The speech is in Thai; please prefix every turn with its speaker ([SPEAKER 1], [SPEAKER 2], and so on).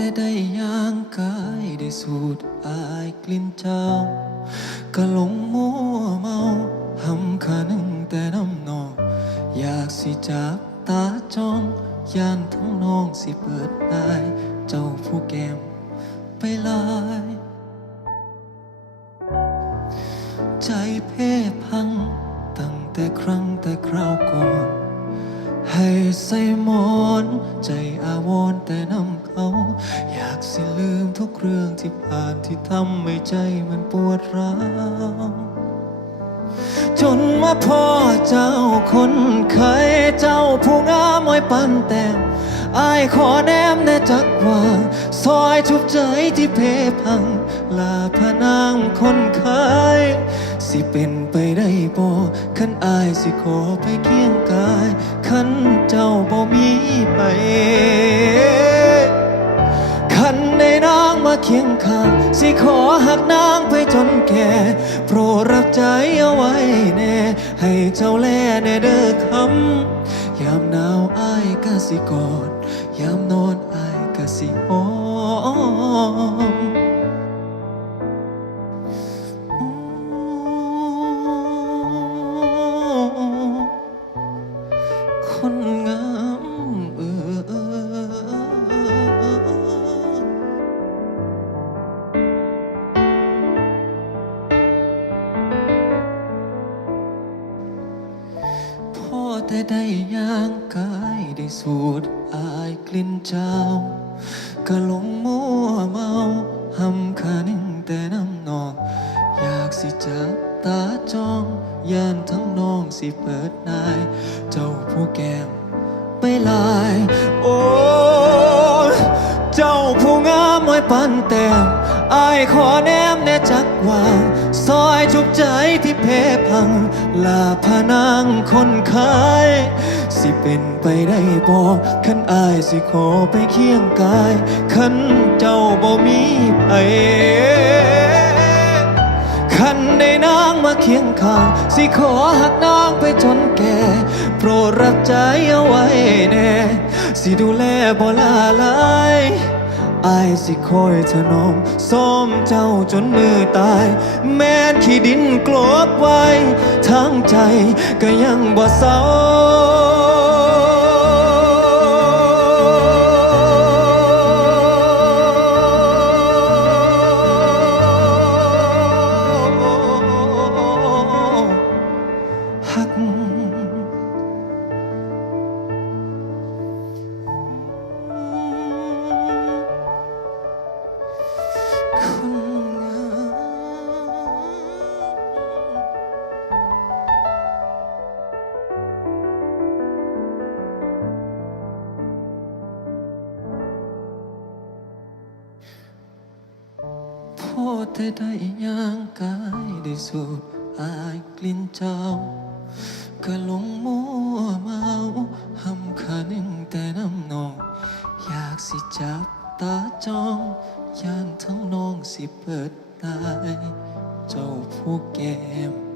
[SPEAKER 1] แต่ได้ย่างกายได้สูดอายกลิ่นเจ้า ก็หลงมัวเมาหำขานึงแต่น้ำนอง อยากสิจับตาจ้องย่านทั้งน้องสิเปิดได้เจ้าผู้แก้มไปลาย ใจเพ่พัง ตั้งแต่ครั้งแต่คราวก่อน ให้ใส่มอนใจอาวรแต่น้ำเขา อยากสิลืมทุกเรื่องที่ผ่านที่ทำให้ใจมันปวดร้าวจนมาพ่อเจ้าคนเคยเจ้าผู้งามมอยปันแต้มอายขอแนมแน่จักว่าซอยชุบใจที่เพพัง ลาพนางคนเคย สิเป็นไปได้บ่คันอายสิขอไปเคียงกายคันเจ้าบ่มีไปคันได้นางมาเคียงข้าง สิขอหักนางไปจนแก่ โปรดรับใจเอาไว้แน่ ให้เจ้าแลแน่เด้อคำยามหนาวอายก็สิกอด ยามนอนอายก็สิอ แต่ได้ย่างกายได้สูดอายกลิ่นเจ้า ก็หลงมัวเมาหำขานึงแต่น้ำนอง อยากสิจับตาจ้องย่านทั้งน้องสิเปิดนาย เจ้าผู้แก้มไปลาย โอ้เจ้าผู้งามมอยปันแต้มอายขอแนมแน่จักว่า ใจที่เพพัง ลาพนางคนขาย สิเป็นไปได้บ่คันอายสิขอไปเคียงกายคันเจ้าบ่มีไผคันได้นางมาเคียงข้าง สิขอหักนางไปจนแก่ โปรดรับใจเอาไว้แน่ สิดูแลบ่ลาลาย อายสิคอยถนอมซ้อมเจ้าจนมือตาย แม้นขี้ดินกลบไว้ ทั้งใจก็ยังบ่เศร้าหัก พ่อเธอได้ย่างกายได้สูดอายกลิ่นเจ้าก็หลงมัวเมาหำขานึ่งแต่น้ำนอง อยากสิจับตาจ้องยานทั้งน้องสิเปิดตาย เจ้าผู้แก้ม